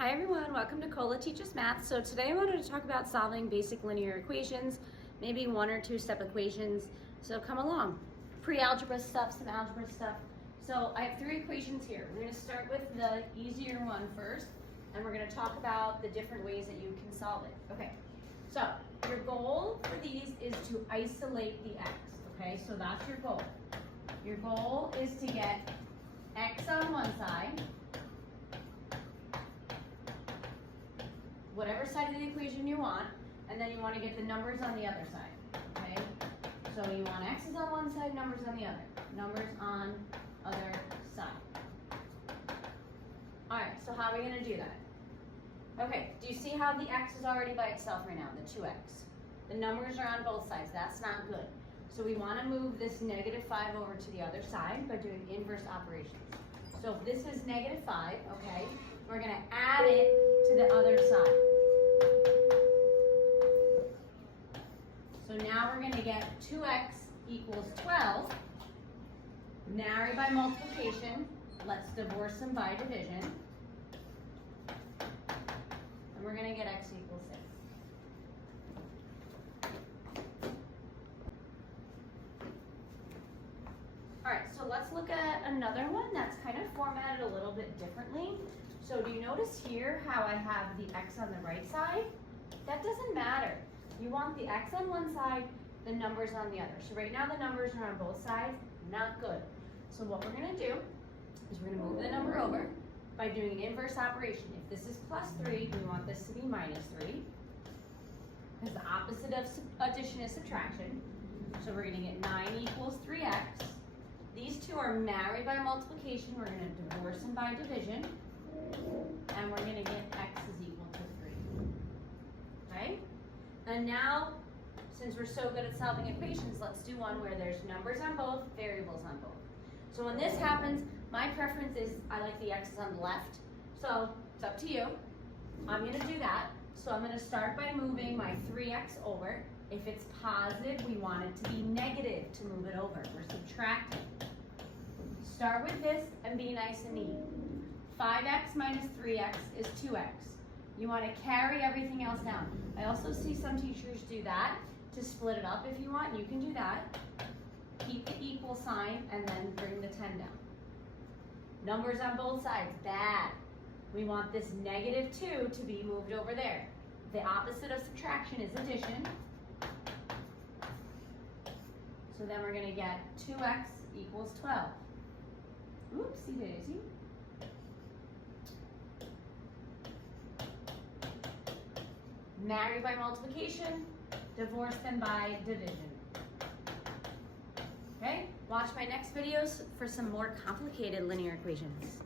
Hi everyone, welcome to Cola Teaches Math. So today I wanted to talk about solving basic linear equations, maybe one or two step equations. So come along. Pre-algebra stuff, some algebra stuff. So I have three equations here. We're going to start with the easier one first, and we're going to talk about the different ways that you can solve it. Okay, so your goal for these is to isolate the x, okay? So that's your goal. Your goal is to get x on one side, whatever side of the equation you want, and then you want to get the numbers on the other side, okay? So you want x's on one side, numbers on the other. Numbers on other side. All right, so how are we going to do that? Okay, do you see how the x is already by itself right now, the 2x? The numbers are on both sides. That's not good. So we want to move this -5 over to the other side by doing inverse operations. So if this is -5, okay, we're going to add it to the other side. So now we're going to get 2x equals 12. Marry by multiplication. Let's divorce them by division. And we're going to get x equals 6. All right, so let's look at another one that's kind of formatted a little bit differently. So do you notice here how I have the x on the right side? That doesn't matter. You want the x on one side, the numbers on the other. So right now the numbers are on both sides, not good. So what we're going to do is we're going to move the number over by doing an inverse operation. If this is +3, we want this to be -3, because the opposite of addition is subtraction. So we're going to get 9 equals 3x. These two are married by multiplication. We're going to divorce them by division. And we're going to get x is equal to 3. Okay? And now, since we're so good at solving equations, let's do one where there's numbers on both, variables on both. So when this happens, my preference is I like the x's on the left. So it's up to you. I'm going to do that. So I'm going to start by moving my 3x over. If it's positive, we want it to be negative to move it over. We're subtracting. Start with this and be nice and neat. 5x minus 3x is 2x. You want to carry everything else down. I also see some teachers do that to split it up. If you want, you can do that. Keep the equal sign and then bring the 10 down. Numbers on both sides, bad. We want this -2 to be moved over there. The opposite of subtraction is addition. So then we're going to get 2x equals 12. Oopsie daisy. Marry by multiplication, divorce them by division. Okay? Watch my next videos for some more complicated linear equations.